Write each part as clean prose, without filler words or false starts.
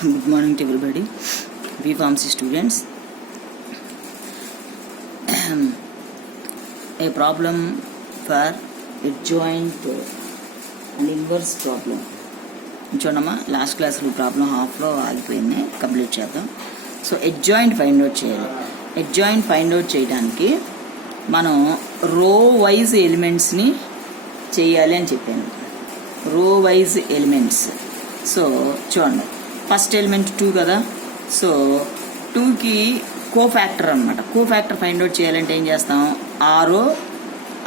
Good morning to everybody. B Pharmacy students. A problem for adjoint and inverse problem. చూడమ్మా లాస్ట్ క్లాస్లో ప్రాబ్లం హాఫ్లో ఆగిపోయింది, కంప్లీట్ చేద్దాం. సో అడ్జాయింట్ ఫైండ్ అవుట్ చేయాలి. అడ్జాయింట్ ఫైండ్ అవుట్ చేయడానికి మనం రో వైజ్ ఎలిమెంట్స్ని చేయాలి అని చెప్పాను. రో వైజ్ ఎలిమెంట్స్. సో చూడండి, ఫస్ట్ ఎలిమెంట్ 2 కదా. సో 2కి కోఫ్యాక్టర్ అనమాట. కోఫ్యాక్టర్ ఫైండ్ అవుట్ చేయాలంటే ఏం చేస్తాం, ఆ రో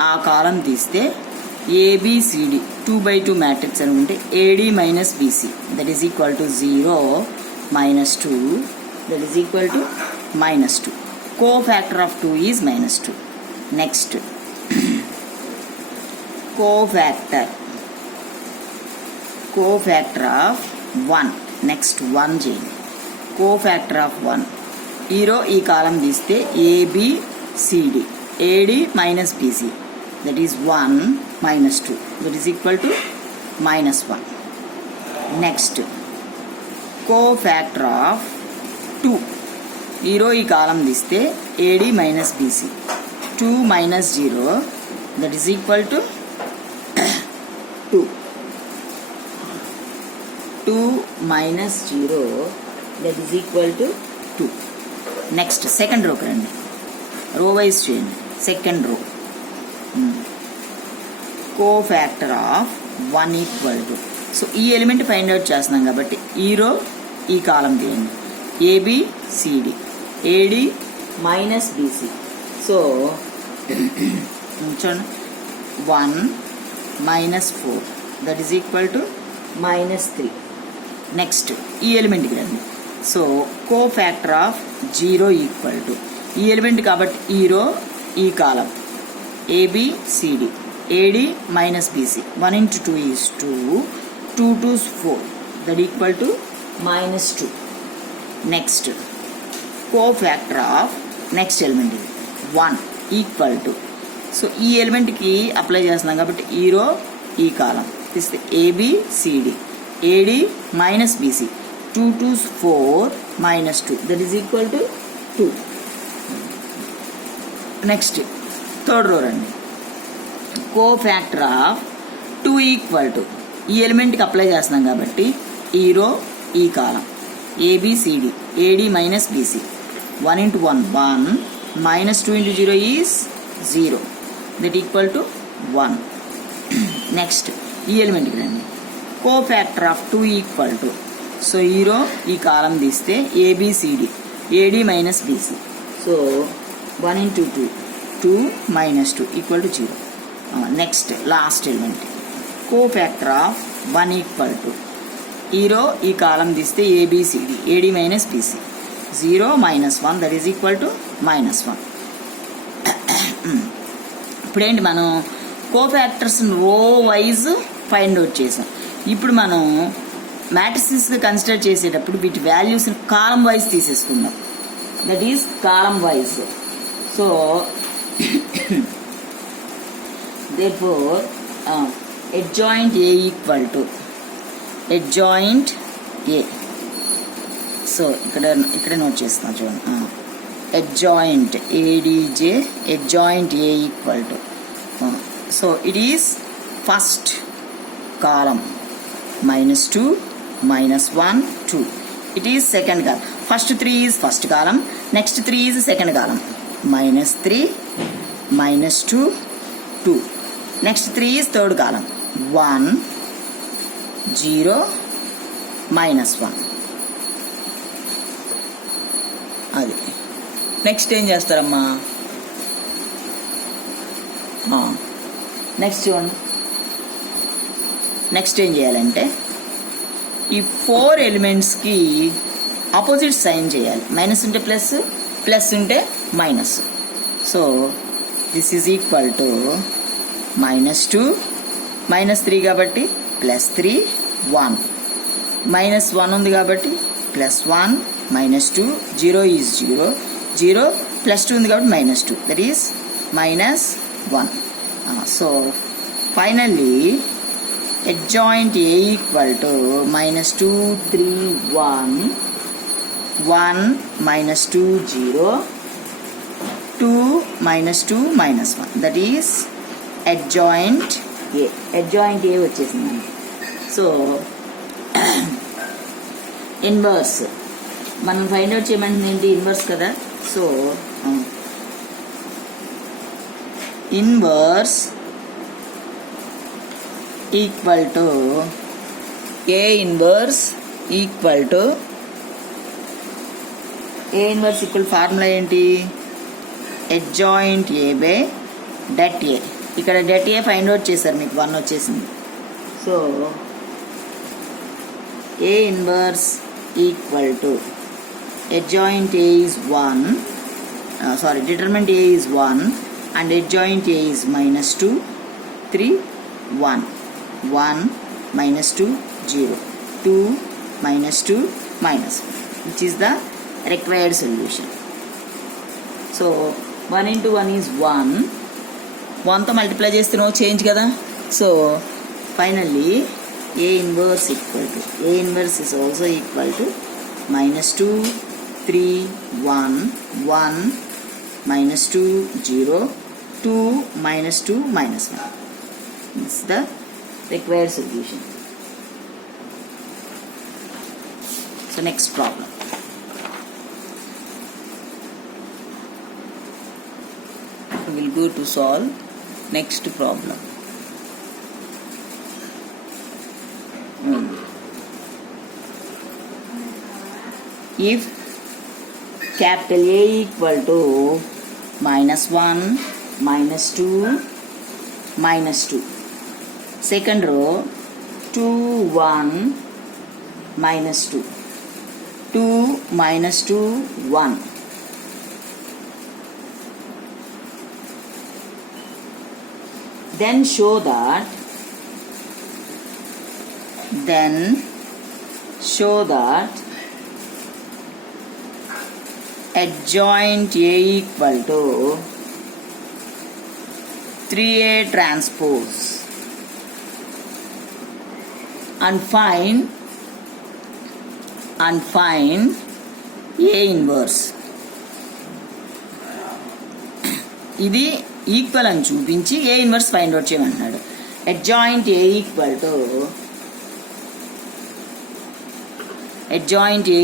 ఆ కాలం తీస్తే ABCD 2/2 మ్యాట్రిక్స్ అనుకుంటే AD minus BC that is equal to 0 మైనస్ 2 that is equal to minus 2. Cofactor of 2 is minus 2. Next cofactor of 1. నెక్స్ట్ 1 చేయండి. కోఫ్యాక్టర్ ఆఫ్ 1 హీరో ఈ కాలం తీస్తే ABCD AD minus BC that is 1 minus 2 that is equal to minus 1. Next cofactor of 2 హీరో ఈ column తీస్తే AD minus BC 2 minus 0 that is equal to 2. 2 minus 0 that is equal to 2. Next second రోకి రండి, row wise చేయండి. Second row cofactor of 1 equal to, so ఈ element find out చేస్తున్నాం కాబట్టి ఈ రో ఈ కాలం తీయండి. ABCD AD minus BC. So చూడండి 1 మైనస్ 4 that is equal to minus 3. నెక్స్ట్ ఈ ఎలిమెంట్కి రండి. So cofactor of 0 equal to, ఈ ఎలిమెంట్ కాబట్టి ఈ రో ఈ column ABCD AD minus BC 1 into 2 is 2 2 2s 4 that equal to minus 2. Next cofactor of next element 1 equal to, so ఈ ఎలిమెంట్కి అప్లై చేస్తున్నాం కాబట్టి ఈ రో ఈ కాలం తీస్తే ABCD AD మైనస్ BC 2 2s 4 మైనస్ 2 that is equal to 2. Next third row రండి. Cofactor of 2 equal to, ఈ ఎలిమెంట్కి అప్లై చేస్తున్నాం కాబట్టి ఈ రో ఈ column ABCD AD minus BC 1 into 1 1 మైనస్ 2 into 0 ఈజ్ 0 దట్ ఈక్వల్ టు 1. నెక్స్ట్ ఈ ఎలిమెంట్కి రండి. Cofactor of 2 equal to, so ఈ రో ఈ కాలం తీస్తే ABCD AD minus BC, so 1 into 2 2 మైనస్ 2 equal to 0. Next last element cofactor of 1 equal to, ఈ row ఈ column తీస్తే ABCD AD minus BC 0 మైనస్ 1 that is equal to minus 1. ఇప్పుడేంటి, మనం కోఫ్యాక్టర్స్ రో వైజ్ ఫైండ్ అవుట్ చేసాం. ఇప్పుడు మనం మ్యాట్రిసెస్గా కన్సిడర్ చేసేటప్పుడు వీటి వాల్యూస్ని కాలం వైజ్ తీసేసుకుందాం. That is column wise. So therefore adjoint A equal to adjoint A. So ఇక్కడ నోట్ చేస్తున్నా చూడండి. adjoint ADJ adjoint A equal to, so it is first column minus 2 minus 1 2. It is second column. First 3 is first column, next 3 is second column. Minus 3 minus 2 2. Next 3 is third column 1 0 minus 1. అది నెక్స్ట్ ఏం చేస్తారమ్మా, నెక్స్ట్ చూడండి. నెక్స్ట్ ఏం చేయాలంటే ఈ 4 ఎలిమెంట్స్కి ఆపోజిట్ సైన్ చేయాలి. మైనస్ ఉంటే ప్లస్, ప్లస్ ఉంటే minus. So this is equal to minus 2 మైనస్ 3 కాబట్టి ప్లస్ 3 1 మైనస్ 1 ఉంది కాబట్టి ప్లస్ 1 మైనస్ 2 0 ఈజ్ 0 0 ప్లస్ 2 ఉంది కాబట్టి మైనస్ 2 that is minus 1. So finally adjoint A equal to minus 2 3 1 1 minus 2 0 2 minus 2 minus 1, that is adjoint A. adjoint A వచ్చేసింది. సో ఇన్వర్స్ మనం ఫైండ్ అవుట్ చేయమంటుంది ఏంటి, ఇన్వర్స్ కదా. So inverse equal to A inverse equal to A inverse equal formula ఏంటి, adjoint A by det A. ఇక్కడ det A find out చేశారు, మీకు 1 వచ్చేసింది. So A inverse equal to adjoint A is 1, determinant A is 1 and adjoint A is minus 2 3 1 1 minus 2 0 2 minus 2 minus 1, which is the required solution. So 1 into 1 is 1, 1 తో మల్టిప్లై చేస్తే no change కదా. So finally A inverse equal to A inverse is also equal to minus 2 3 1 1 minus 2 0 2 minus 2 minus 1. This is the required solution. So next problem. We will go to solve next problem. If capital A equal to minus 1 minus 2 minus 2, second row 2 1 minus 2 2 minus 2 1, then show that adjoint A equal to 3A transpose and find A inverse. ఇది equal అని చూపించి A inverse find out చేయమంటున్నాడు. adjoint A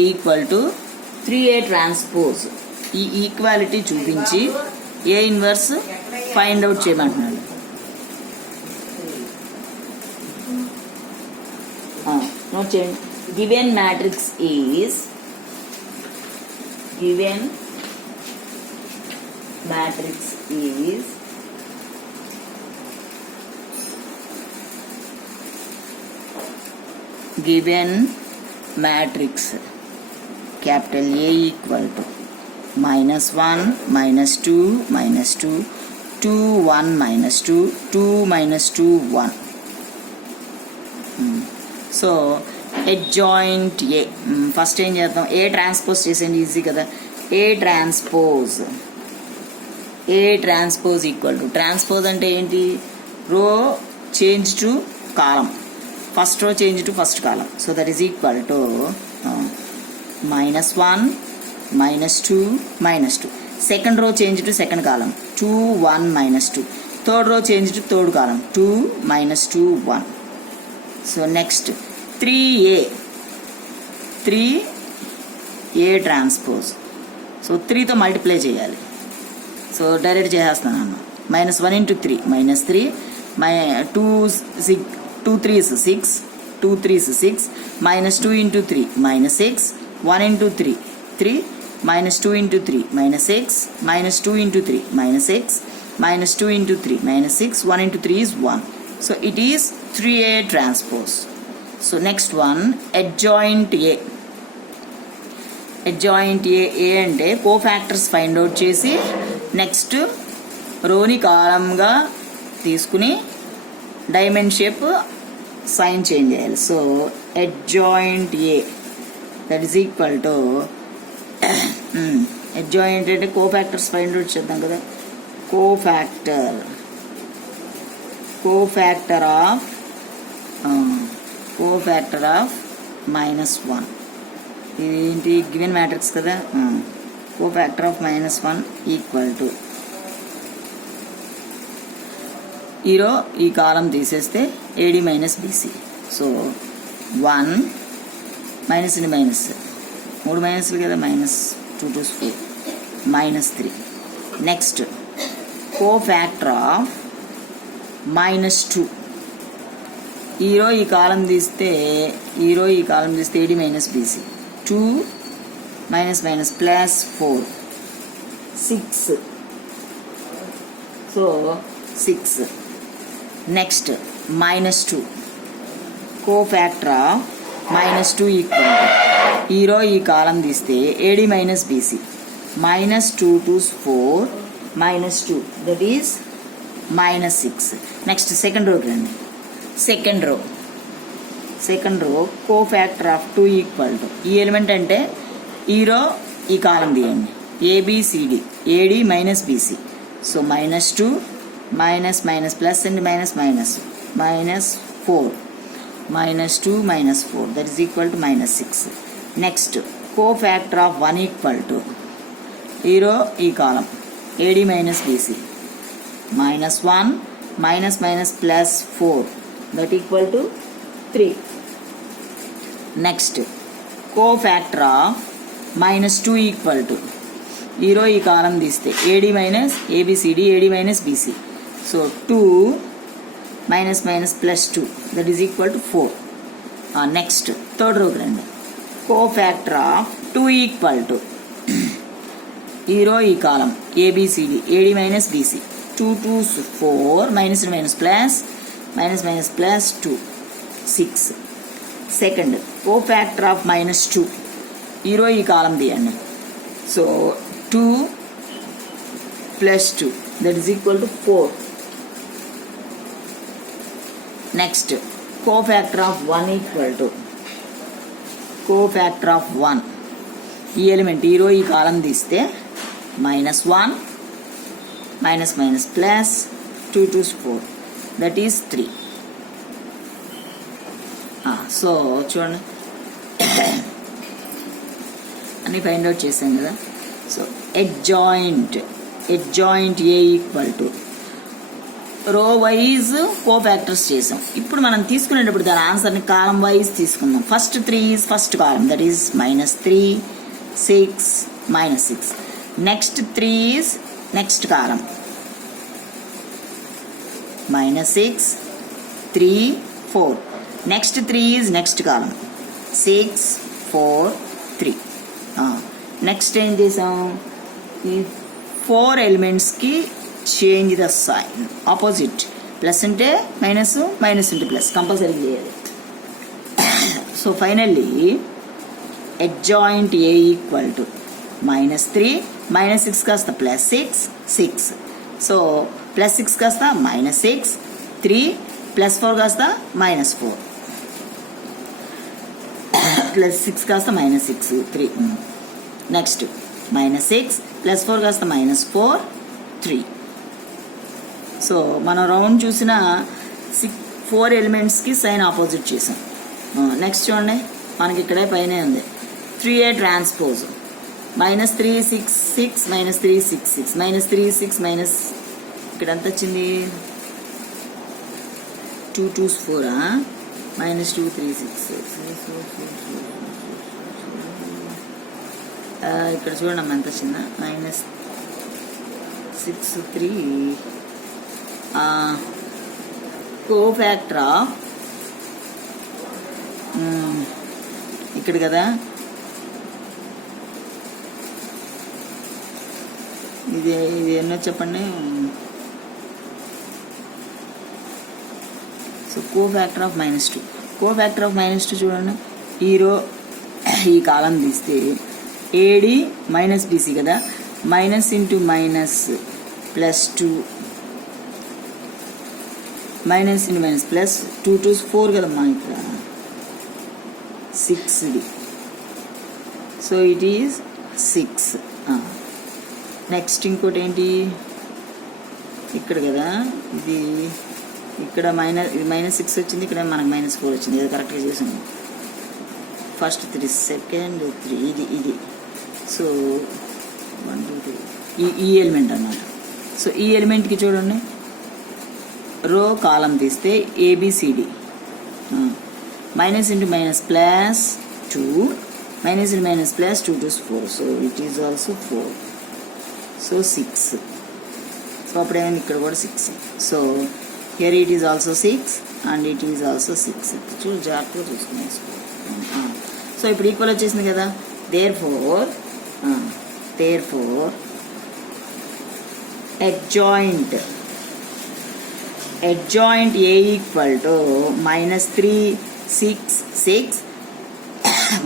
equal to 3A transpose, ఈ equality చూపించి A inverse find out చేయమంటున్నాడు. Note చేయండి. Given matrix is given matrix capital A equal to minus 1 minus 2 minus 2 2 1 minus 2 2 minus 2 1. So adjoint A first ఏం చేద్దాం, A transpose చేసేయండి, ఈజీ కదా. A transpose equal to, transpose అంటే ఏంటి, రో change to column, first row change to first column. So that is equal to minus 1 minus 2 minus 2, second row change to second column 2 1 minus 2, third row change to third column 2 minus 2 1. So next 3A transpose. So 3తో multiply చేయాలి. So direct చేసేస్తాను అన్న. minus 1 into 3 minus 3 2 3 is 6 2 3 is 6 minus 2 into 3 minus 6 1 into 3 3 minus 2 into 3 minus 6 minus 2 into 3 minus 6 minus 2 into 3 minus 6 1 into 3 is 1. So it is 3A transpose. So next one, adjoint A అంటే cofactors find out చేసి నెక్స్ట్ రోని కాలంగా తీసుకుని diamond shape sign change చేయాలి. So adjoint A that is equal to adjoint అంటే కోఫాక్టర్స్ ఫైండ్ అవుట్ చేద్దాం కదా. Cofactor of cofactor of -1. ఇదేంటి గివెన్ మ్యాట్రిక్స్ కదా. కోఫ్యాక్టర్ ఆఫ్ -1 ఈక్వల్ టు ఈరో ఈ కాలం తీసేస్తే AD minus BC. So 1 minus in minus 3 మైనస్లు కదా, -2 2 4 -3. Next cofactor of -2. ఈరో ఈ కాలం తీస్తే AD minus BC. 2 minus minus plus 4 6. So 6. Next -2. Cofactor of -2 equal to ఈరో ఈ కాలం తీస్తే AD minus BC. -2 2 4 -2 that is -6. Next second రోకి రండి. Second row cofactor of 2 equal to ఈ ఎలిమెంట్ అంటే ఈరో ఈ కాలం తీయండి ABCD AD minus BC. So -2 minus minus plus and minus minus -4 -2 -4 that is equal to -6. Next cofactor of 1 equal to ఈరో ఈ column AD minus BC. -1 minus minus plus 4 that equal to 3. Next cofactor of -2 equal to ఈరో ఈ column తీస్తే AD minus ABCD AD minus BC. So 2 minus minus plus 2 that is equal to 4. Next third రోకి రండి. Cofactor of 2 equal to ఈరో ఈ column ABCD AD minus BC. 2 2 4 minus minus plus 2 6. Second cofactor of -2 ఈరో ఈ column తీయండి. సో 2 ప్లస్ 2 that is equal to 4. Next cofactor of 1 equal to cofactor of 1 ఈ ఎలిమెంట్ ఈరో ఈ కాలం తీస్తే -1 minus minus plus 2 2 4 that is 3. సో చూడండి అన్ని ఫైండ్ అవుట్ చేశాం కదా. So adjoint A equal to రో వైజ్ కోఫ్యాక్టర్స్ చేసాం. ఇప్పుడు మనం తీసుకునేటప్పుడు దాని ఆన్సర్ని కాలం వైజ్ తీసుకుందాం. ఫస్ట్ 3 is first column that is -3 6 -6. Next 3 is next column -6 3 4. Next 3 is next column 6 4 3. Next ఏం చేసాం, ఈ 4 ఎలిమెంట్స్కి change the sign opposite. Plus అంటే మైనస్, మైనస్ అంటే ప్లస్ కంపల్సరీ చేయాలి. So finally adjoint A equal to -3 -6 కాస్త +6 6. సో +6 కాస్త -6 3 +4 కాస్త -4 +6 కాస్త -6 3. నెక్స్ట్ -6 +4 కాస్త -4 3. సో మనం రౌండ్ చూసిన 4 ఎలిమెంట్స్కి సైన్ ఆపోజిట్ చేసాం. నెక్స్ట్ చూడండి మనకి ఇక్కడే పైన ఉంది 3A ట్రాన్స్పోజ్ -3 6 6 -3 6 6 -3 6 మైనస్ ఇక్కడ ఎంత వచ్చింది 2 2 4 -2 3 6 ఇక్కడ చూడండి అమ్మ ఎంత వచ్చిందా -6 3. కోఫ్యాక్టర్ ఆఫ్ ఇక్కడ కదా ఇది ఎన్నో చెప్పండి. So cofactor of -2 cofactor of -2 చూడండి ఈరో ఈ కాలం తీస్తే AD మైనస్ BC కదా minus into minus +2 minus into minus plus 2 2 4 కదమ్మా ఇక్కడ 6. So it is 6. నెక్స్ట్ ఇంకోటి ఏంటి ఇక్కడ కదా ఇది ఇక్కడ -6 వచ్చింది, ఇక్కడ మనకు -4 వచ్చింది. ఇది కరెక్ట్గా చేసాము. ఫస్ట్ 3, సెకండ్ 3, ఇది. సో 1 2 3 ఈ ఎలిమెంట్ అన్నమాట. సో ఈ ఎలిమెంట్కి చూడండి, రో కాలం తీస్తే ABCD minus into minus plus 2, minus into minus plus 2 to 4, so it is also 4, so 6. So appadayam ikkada kuda 6. So here it is also 6 and it is also 6. చూడు జాగ్రత్తగా చూసుకునేసుకో. సో ఇప్పుడు ఈక్వల్ వచ్చేసింది కదా. therefore adjoint A equal to -3 6 6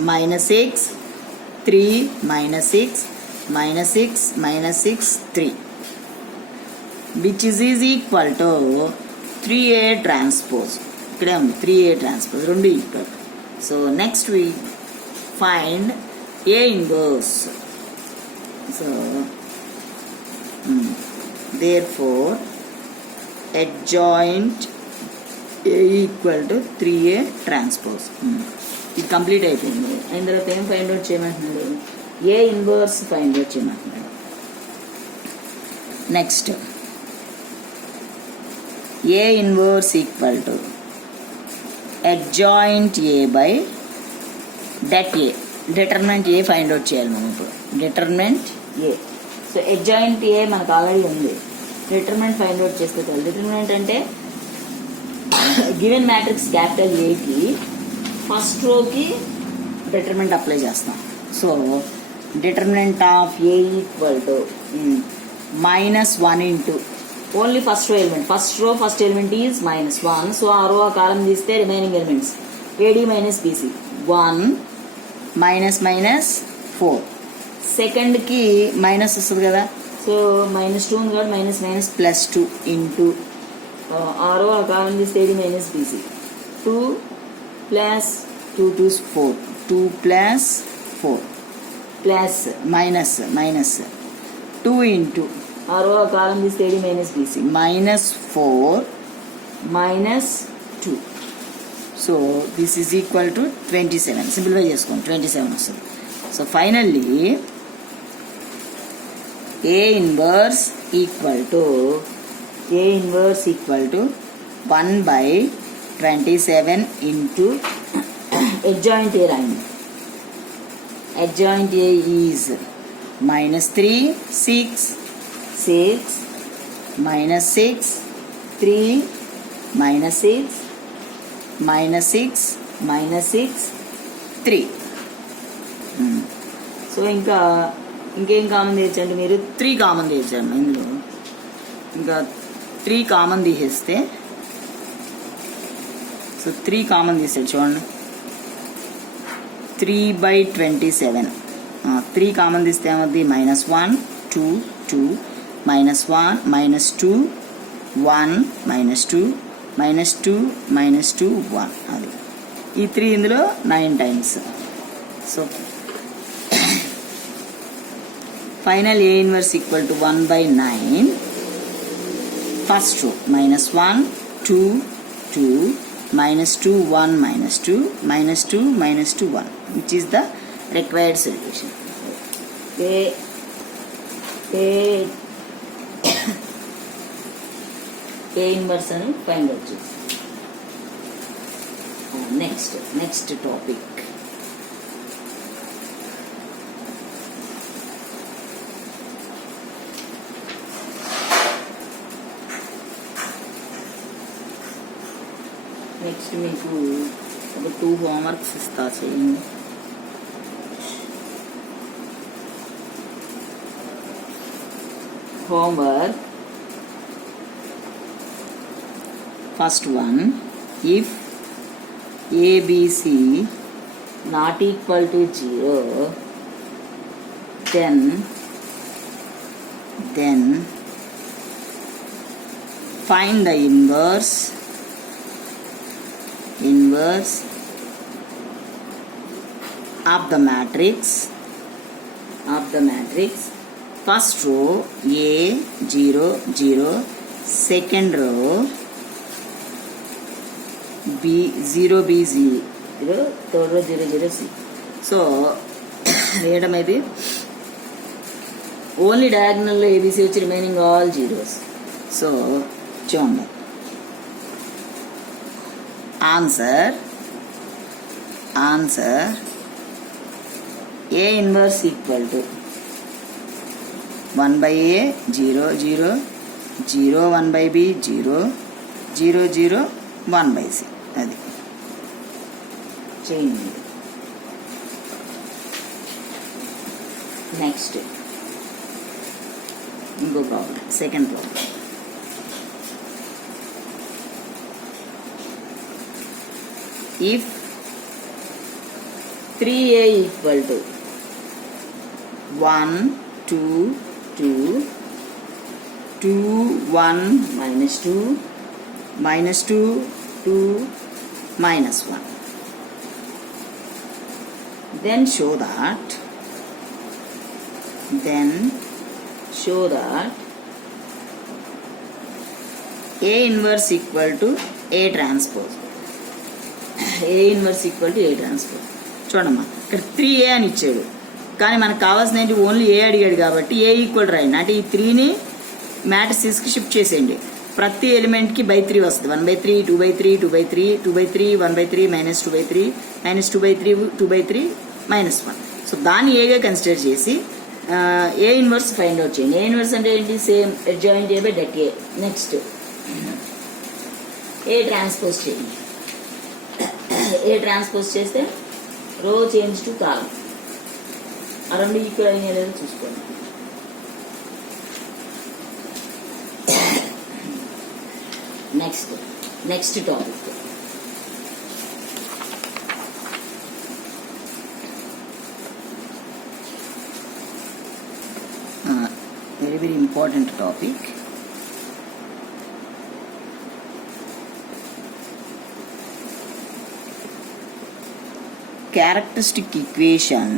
-6 3 -6 -6 3, which is equal to 3A transpose. ikkade undi 3A transpose rendu equal. So next we find A inverse. So therefore adjoint A equal to 3A transpose. ఇది complete అయిపోయింది. అయిన తర్వాత ఏం find out చేయమంటున్నాడు? A inverse find out చేయమంటున్నాడు. Next A inverse equal to adjoint A by det A. Determinant A find out చేయాలి మనం ఇప్పుడు. Determinant A. So adjoint A మనకు ఆల్రెడీ ఉంది. డిటర్మినెంట్ ఫైండ్ అవుట్ చేస్తే చాలు. డిటర్మినెంట్ అంటే గివెన్ మ్యాట్రిక్స్ క్యాపిటల్ ఏకి ఫస్ట్ రోకి డిటర్మినెంట్ అప్లై చేస్తాం. So determinant of A equal to -1 into only first row element. First element is -1. సో ఆ రో ఆ కాలం తీస్తే రిమైనింగ్ ఎలిమెంట్స్ AD - BC 1 -4. సెకండ్కి మైనస్ వస్తుంది కదా. సో -2 ఉంది కాబట్టి -+2 ఇంటూ ఆరో ఆ కాలం తీస్తే AD - BC 2 + 2 to 4 2 + 4 ప్లస్ మైనస్ 2 ఇంటూ ఆరో ఆ కాలం తీస్తే AD - BC -4 -2. So this is equal to 27. సింప్లిఫై చేసుకోండి, 27 వస్తుంది. So finally A inverse equal to 1/27 into adjoint A line. Adjoint A is -3 6 6 -6 3 -6 -6 3. సో ఇంకేం కామన్ తీయచ్చండి మీరు? 3 కామన్ తీయచ్చండి ఇందులో. ఇంకా 3 కామన్ తీసేస్తే, సో 3 కామన్ తీసాడు చూడండి. 3/27 3 కామన్ తీస్తే ఏమవుద్ది? -1 2 2 -1 -2 1 -2 -2 -2 1. అది ఈ 3 ఇందులో 9 times. So final A inverse equal to 1/9. First row -1 2 2 -2 1 -2 -2 -2 1, which is the required solution. A inverse అని find out చేసి next topic. నెక్స్ట్ మీకు ఒక 2 హోంవర్క్స్ ఇస్తా, చేయండి. Homework first one, if ABC not equal to 0, then find the inverse of the matrix. First row A 0 0, second row B 0B0, third row 0 0 C. So here maybe only diagonal ABC which remaining all zeros. So చూడండి answer A inverse equal to 1 by A 0 0 0 1 by B 0 0 0 1 by C. అది చేయండి. నెక్స్ట్ ఇంకో problem, second problem. If 3A equal to 1 2 2 2 1 minus 2 minus 2 2 minus 1, then show that A inverse equal to A transpose. A inverse equal to A transpose. చూడమ్మా ఇక్కడ 3A అని ఇచ్చాడు, కానీ మనకు కావాల్సిన ఏంటి ఓన్లీ ఏ అడిగాడు కాబట్టి ఏ ఈక్వల్ రాయండి. అంటే ఈ 3ని మ్యాట్రిసెస్కి షిఫ్ట్ చేసేయండి. ప్రతి ఎలిమెంట్కి బై 3 వస్తుంది. 1/3 2/3 2/3 2/3 1/3 -2/3 -2/3 2/3 -1. సో దాన్ని ఏగా కన్సిడర్ చేసి ఏ ఇన్వర్స్ ఫైండ్ అవుట్ చేయండి. ఏ ఇన్వర్స్ అంటే ఏంటి? Same adjoint A by det A. Next A transpose చేయండి. ఏ ట్రాన్స్పోజ్ చేస్తే రో చేంజ్ టు కాలం. ఆ రెండు ఈక్వల్ అయినా లేదో చూసుకోండి. Next topic very important topic. Characteristic equation.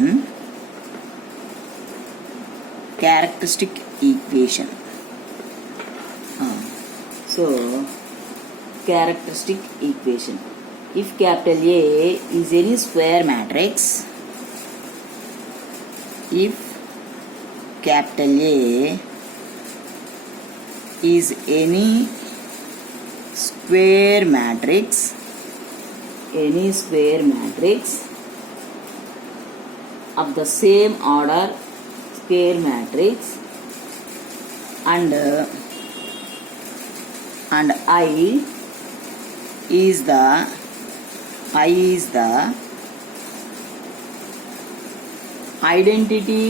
So characteristic equation. If capital A is any square matrix, if capital A is any square matrix of the same order square matrix and I is the identity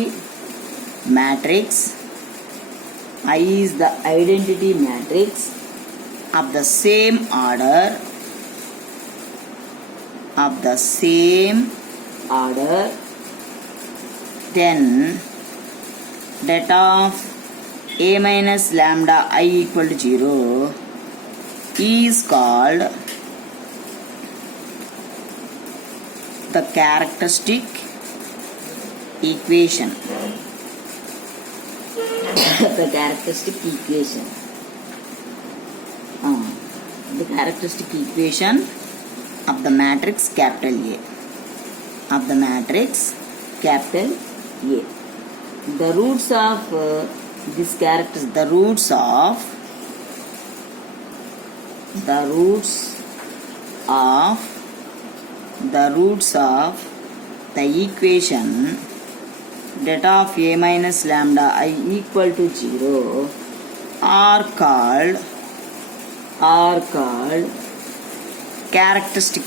matrix. I is the identity matrix of the same order then that of A minus lambda I equal to 0 is called the characteristic equation. The characteristic equation of the matrix capital A. The roots of this character, the roots of the equation that of A minus lambda I equal to 0 are called characteristic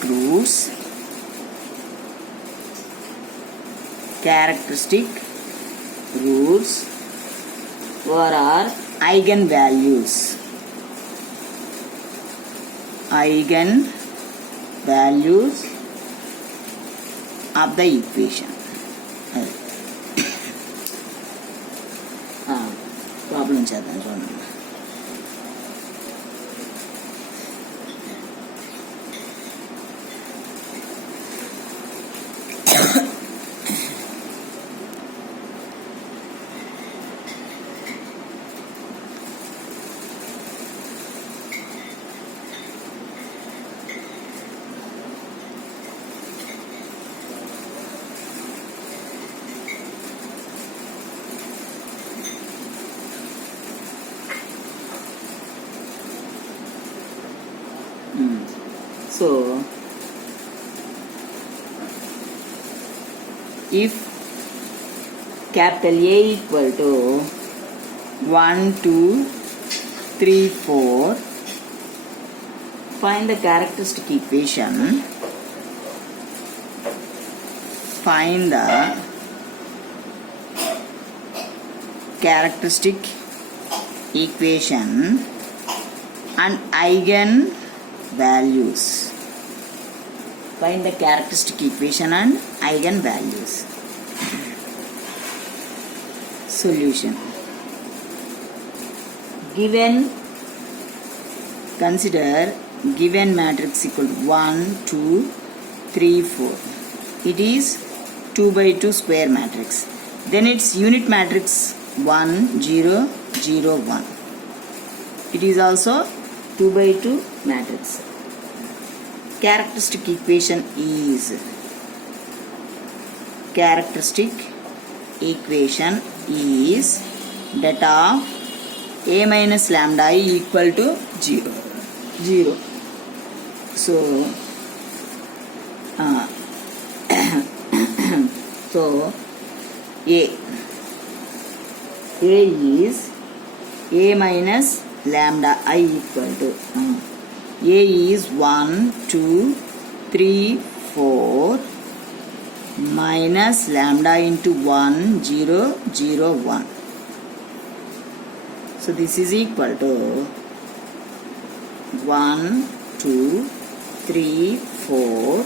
roots or are eigenvalues of the equation. Problem చేద్దాం చూడండి. So if capital A equal to 1, 2, 3, 4, find the characteristic equation. Find the characteristic equation and eigen values. Find the characteristic equation and eigen values. Solution. Given, consider given matrix equal to 1, 2, 3, 4. It is 2 by 2 square matrix. Then its unit matrix 1, 0, 0, 1. It is also 2 by 2 matrix. Characteristic equation is that of A minus lambda I equal to 0. 0. So, so A is A minus lambda I equal to A is 1, 2, 3, 4 minus lambda into 1, 0, 0, 1. So this is equal to 1, 2, 3, 4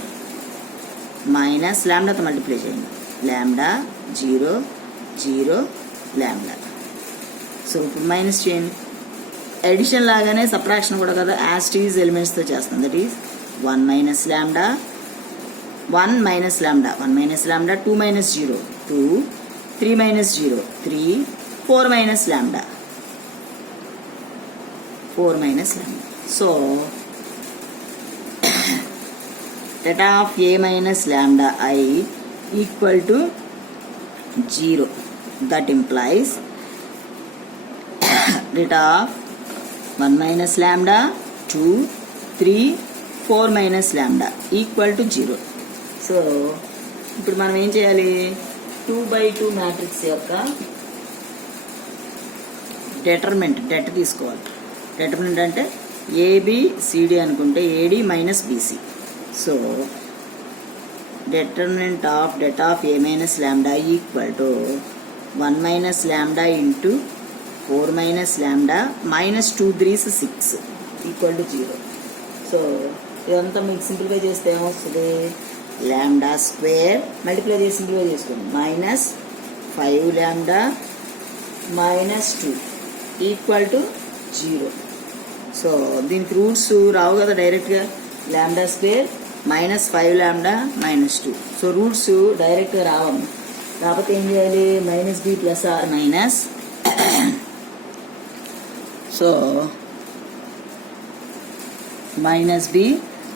minus lambda to multiply చేయండి. Lambda 0, 0, lambda. So ఇప్పుడు మైనస్ చేయండి. ఎడిషన్ లాగానే సబ్ట్రాక్షన్ కూడా కదా as it is ఎలిమెంట్స్తో చేస్తాం. That is 1 minus lambda 1 minus lambda 1 minus lambda 2 minus 0 2 3 minus 0 3 4 minus lambda 4 minus lambda. So that of A minus lambda I equal to 0. That implies that of 1 minus lambda 2 3 4 minus lambda equal to 0. సో ఇప్పుడు మనం ఏం చేయాలి? 2 by 2 మ్యాట్రిక్స్ యొక్క డెట్ తీసుకోవాలి. డెటర్మినెంట్ అంటే ఏబిసిడి అనుకుంటే AD minus BC. So determinant of det of A minus lambda equal to 1 minus lambda into 4 minus lambda minus 2 3s 6 equal to 0. So ఇదంతా మీకు సింప్లిఫై చేస్తే ఏమొస్తుంది? లాంబ్డా స్క్వేర్ మల్టిప్లై చేసి సింప్లిఫై చేసుకోండి. Minus 5 lambda minus 2 equal to 0. So దీనికి roots రావు కదా డైరెక్ట్గా. Lambda square minus 5 lambda minus 2. So roots డైరెక్ట్గా రావము. కాకపోతే ఏం చేయాలి? Minus b plus or minus. So minus b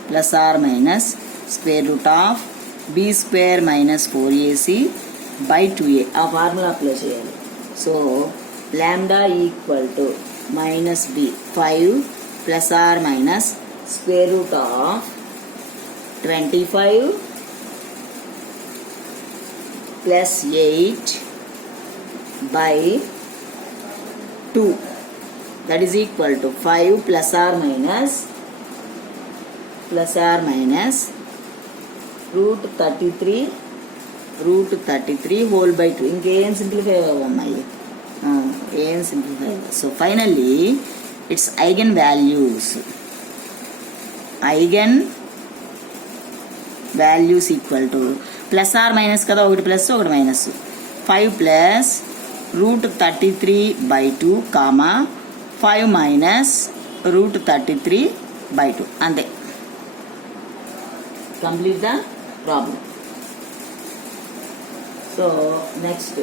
plus or minus square root of b square minus 4ac by 2a. ఆ ఫార్ములా అప్లై చేయాలి. So lambda equal to minus b 5 plus or minus square root of 25 plus 8 by 2. That is equal to 5 plus or minus root 33 whole by 2. ఇంకేం simplify అవ్వమ్మాయి, ఏం simplify. So finally it's eigenvalues. Eigenvalues equal to plus or minus కదా, ఒకటి plus ఒకటి minus. 5 plus root 33 by 2 comma 5 minus root 33 by 2. అంతే, complete the problem. So next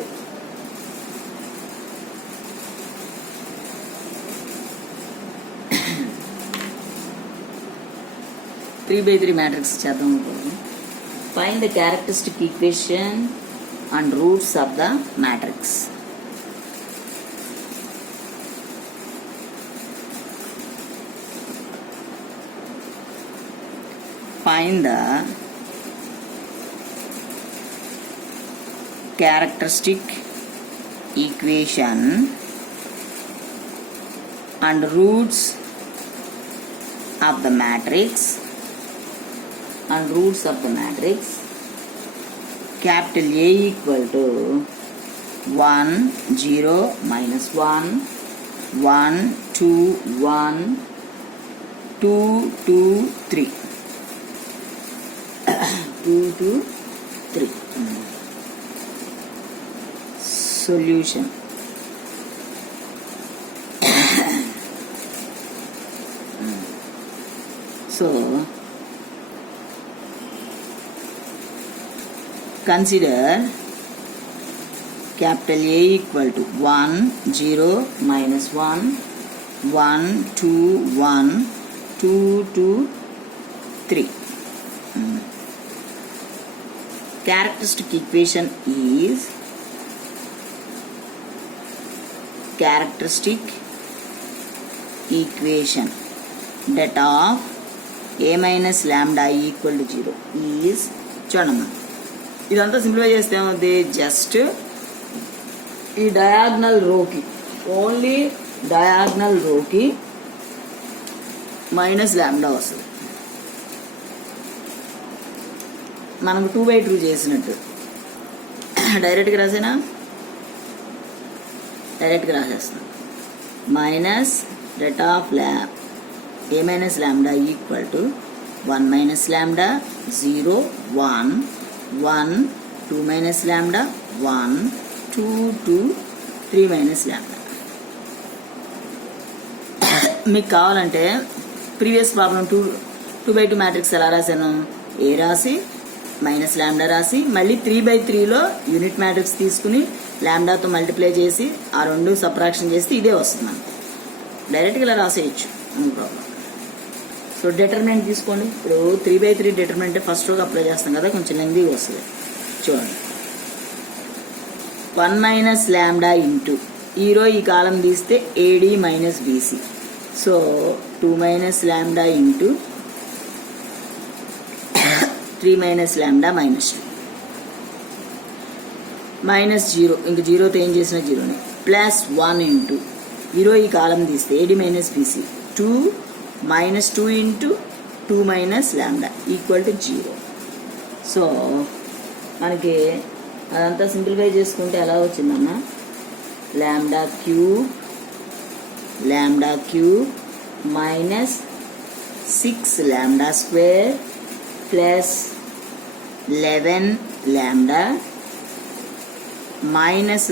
3/3 matrix చేద్దాం. Find the characteristic equation and roots of the matrix. find the characteristic equation and roots of the matrix capital A equal to 1 0 minus 1 1 2 1 2 2 3 2 2 3 solution. So consider capital A equal to 1 0 minus 1 1 2 1 2 2 3. Characteristic equation is that of a minus lambda equal to 0 is చూడమ్మా ఇదంతా సింప్లిఫై చేస్తే ఏమవుతుంది just ఈ diagonal రోకి only diagonal రోకి minus lambda వస్తుంది మనకు 2/2 చేసినట్టు డైరెక్ట్గా రాసేనా డైరెక్ట్గా రాసేస్తాం minus det of a minus lambda equal to 1 minus lambda 0 1 1 2 minus lambda 1 2 2 3 minus lambda. మీకు కావాలంటే ప్రీవియస్ ప్రాబ్లం 2/2 మ్యాట్రిక్స్ ఎలా రాశాను ఏ రాసి మైనస్ ల్యాండా రాసి మళ్ళీ 3/3లో యూనిట్ మ్యాట్రిక్స్ తీసుకుని ల్యాండాతో మల్టిప్లై చేసి ఆ రెండు సబ్ట్రాక్షన్ చేస్తే ఇదే వస్తుంది మనకు డైరెక్ట్గా ఇలా రాసేయచ్చు నో ప్రాబ్లం. సో డిటర్మినెంట్ తీసుకోండి. ఇప్పుడు 3/3 డిటర్మినెంట్ ఫస్ట్ రోజు అప్లై చేస్తాం కదా కొంచెం లెంగ్తీగా వస్తుంది చూడండి. 1 మైనస్ ల్యాండా ఇంటూ ఈరో ఈ కాలం తీస్తే AD minus BC. So 2 minus lambda into 3 minus lambda minus 2 minus 0 ఇంక జీరోతో ఏం చేసిన జీరోని ప్లస్ 1 ఇంటూ ఈరో ఈ కాలం తీస్తే AD మైనస్ BC 2 minus 2 into 2 minus lambda equal to 0. సో మనకి అదంతా సింప్లిఫై చేసుకుంటే ఎలా వచ్చిందన్న lambda cube minus 6 lambda square plus 11 lambda minus